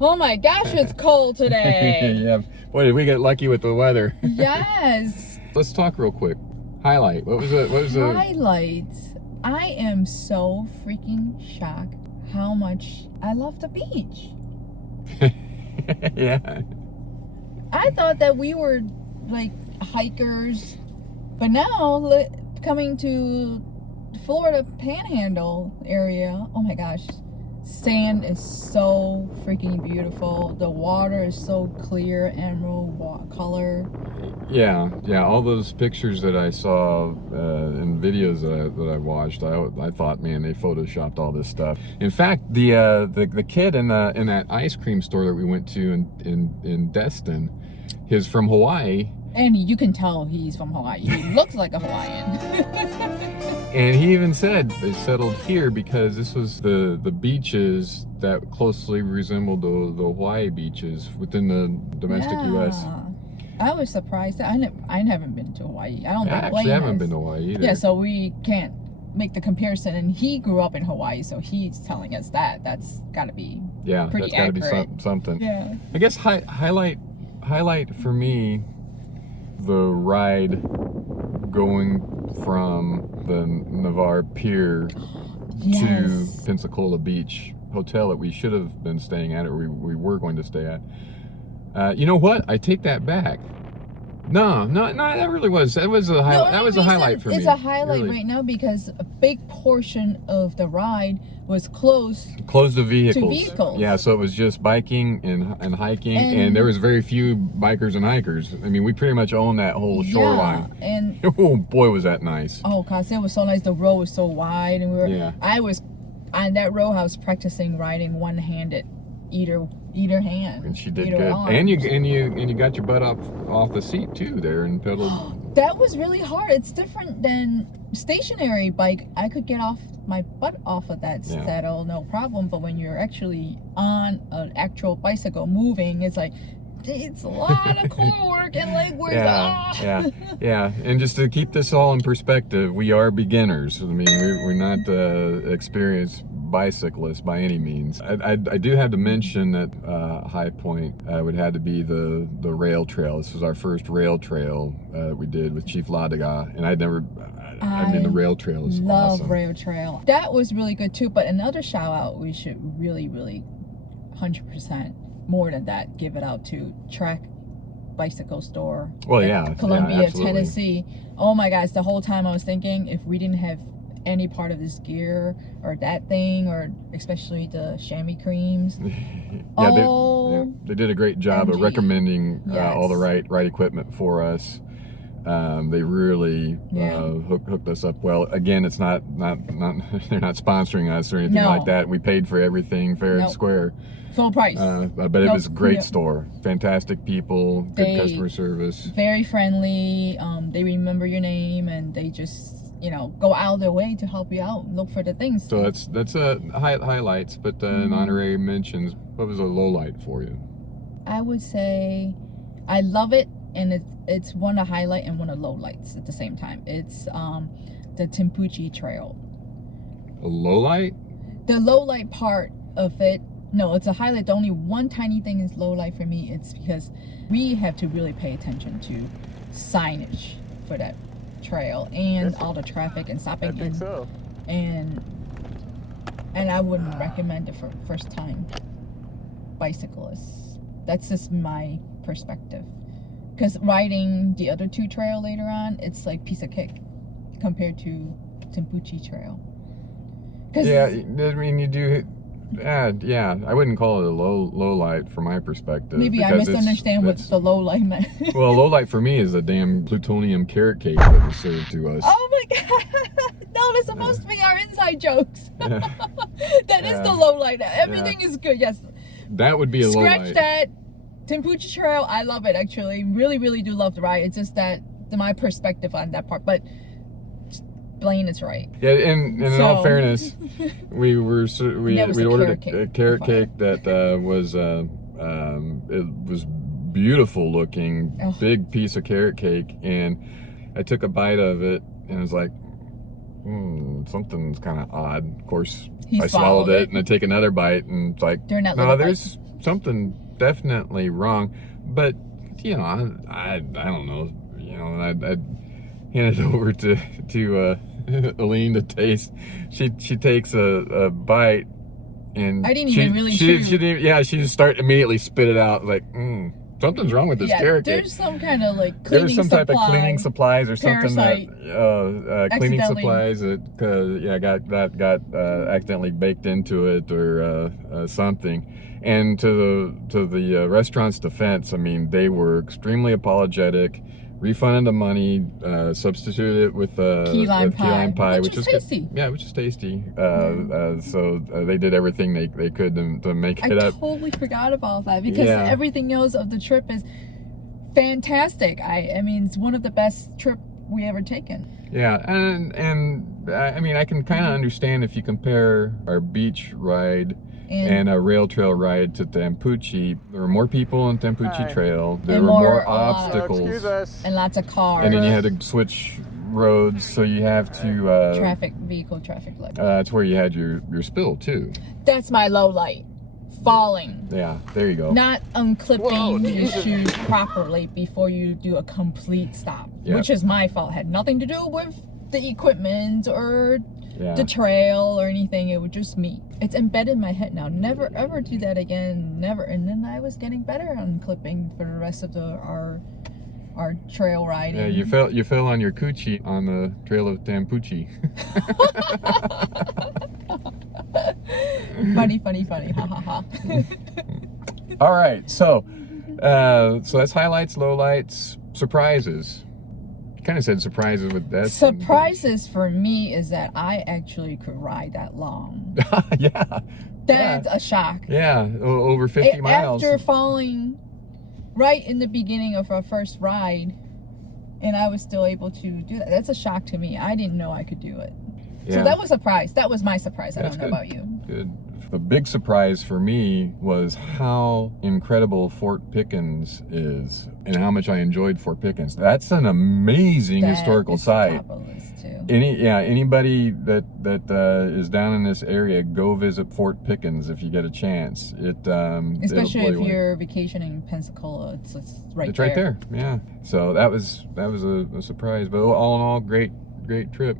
Oh my gosh, it's cold today. Yeah. Boy, did we get lucky with the weather. Yes. Let's talk real quick. Highlight. What was the Highlights. I am so freaking shocked how much I love the beach. Yeah. I thought that we were like hikers, but now coming to Florida Panhandle area, oh my gosh, sand is so freaking beautiful. The water is so clear, emerald color. Yeah, all those pictures that I saw and videos that I watched, I thought, man, they photoshopped all this stuff. In fact, the kid in that ice cream store that we went to in Destin, he's from Hawaii. And you can tell he's from Hawaii. He looks like a Hawaiian. And he even said they settled here because this was the beaches that closely resembled the Hawaii beaches within the domestic U.S. I was surprised. I haven't been to Hawaii. I actually haven't been to Hawaii either. Yeah, so we can't make the comparison. And he grew up in Hawaii, so he's telling us that's got to be pretty that's got to be something. Yeah. I guess highlight for me, the ride going from the Navarre Pier to Pensacola Beach Hotel that we should have been staying at, or we were going to stay at. You know what? I take that back. No, that really was. That was a highlight. That was a highlight for me. It's a highlight right now because a big portion of the ride was closed to vehicles. Yeah, so it was just biking and hiking, and there was very few bikers and hikers. I mean, we pretty much own that whole shoreline. Yeah, and oh boy, was that nice. Oh gosh, it was so nice. The road was so wide, and I was on that road. I was practicing riding one-handed, either hand. And she did good. Arm. And you got your butt off the seat too there and pedaled. That was really hard. It's different than stationary bike. I could get my butt off of that saddle, no problem. But when you're actually on an actual bicycle moving, it's like it's a lot of core work and leg work. Yeah. And just to keep this all in perspective, we are beginners. I mean, we're not experienced bicyclists by any means. I do have to mention that High Point would have to be the rail trail. This was our first rail trail we did with Chief Ladaga, and I mean the rail trail is awesome. Love rail trail. That was really good too. But another shout out, we should really 100% more than that give it out to Trek Bicycle Store. Well, Columbia, Tennessee. Oh my gosh, the whole time I was thinking if we didn't have any part of this gear or that thing, or especially the chamois creams. They did a great job of recommending all the right equipment for us. They really hooked us up well. Again, it's not they're not sponsoring us or anything like that. We paid for everything fair and square. Full price. But it was a great store. Fantastic people, good customer service. Very friendly. They remember your name and they just go out of their way to help you out and look for the things. So that's highlights, but in honorary mentions, what was a low light for you? I would say I love it, and it's one a highlight and one of low lights at the same time. It's the Tempucci Trail. A low light? The low light part of it. No, it's a highlight. The only one tiny thing is low light for me. It's because we have to really pay attention to signage for that trail and all the traffic and stopping. I think so. And I wouldn't recommend it for first time bicyclists. That's just my perspective. Because riding the other two trail later on, it's like piece of cake compared to Tempucci Trail. Yeah, I mean, you do. Yeah, I wouldn't call it a low light from my perspective. Maybe I misunderstand what the low light meant. Well, low light for me is a damn plutonium carrot cake that was served to us. Oh my god! No, that's supposed to be our inside jokes. That is the low light. Everything is good. Yes. That would be a low light. Scratch that. Tempucci Trail, I love it actually. Really do love the ride. It's just that my perspective on that part, but. Blaine is right. Yeah, and in all fairness, we ordered a carrot cake that was it was beautiful looking, big piece of carrot cake, and I took a bite of it and it was like, something's kind of odd. Of course, I swallowed it and I take another bite and it's like, no, something definitely wrong. But you know, I don't know. You know, I'd hand it over to Aline to taste. She takes a bite, and I didn't even really chew. She didn't. Yeah, she just immediately spit it out like. Something's wrong with this carrot cake. There's some kind of like cleaning There's some type of cleaning supplies or something parasite, that cleaning supplies that got accidentally baked into it or something. And to the restaurant's defense, I mean, they were extremely apologetic, refunded the money, substituted it with key lime pie, which is tasty. Yeah, which is tasty. So they did everything they could to make it up. I totally forgot about that because everything else of the trip is fantastic. I mean, it's one of the best trip we ever taken. Yeah, and I mean, I can kind of understand if you compare our beach ride and a rail trail ride to Tampuchi. There were more people on Tampuchi Trail. There were more obstacles. And lots of cars. And then you had to switch roads, so you have to... vehicle traffic light. That's where you had your spill, too. That's my low light. Falling. Yeah, there you go. Not unclipping your shoes properly before you do a complete stop. Which is my fault. Had nothing to do with the equipment or... the trail or anything. It was just me. It's embedded in my head now. Never ever do that again. Never. And then I was getting better on clipping for the rest of our trail riding. Yeah, you fell on your coochie on the trail of Tampuchi. funny. Ha ha ha. All right, so that's highlights, lowlights, surprises. Kind of said surprises with that. Surprises for me is that I actually could ride that long. Yeah. That's a shock. Yeah, over 50 miles. After falling right in the beginning of our first ride, and I was still able to do that. That's a shock to me. I didn't know I could do it. Yeah. So that was a surprise. That was my surprise. I don't know about you. Good. The big surprise for me was how incredible Fort Pickens is and how much I enjoyed Fort Pickens. That's an amazing historical site. Anybody that is down in this area, go visit Fort Pickens if you get a chance. Especially if you're vacationing in Pensacola, it's right there. Right there. Yeah. So that was a surprise, but all in all, great trip.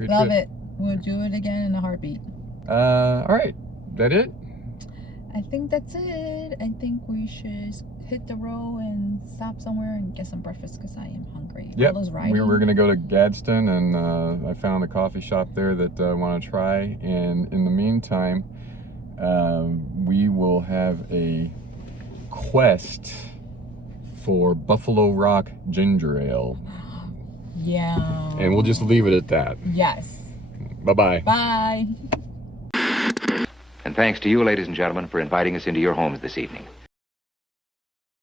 Love it. We'll do it again in a heartbeat. All right. That it? I think that's it. I think we should hit the road and stop somewhere and get some breakfast because I am hungry. Yep. We were going to go to Gadsden, and I found a coffee shop there that I want to try. And in the meantime, we will have a quest for Buffalo Rock Ginger Ale. Yeah. And we'll just leave it at that. Yes. Bye-bye. Bye. And thanks to you, ladies and gentlemen, for inviting us into your homes this evening.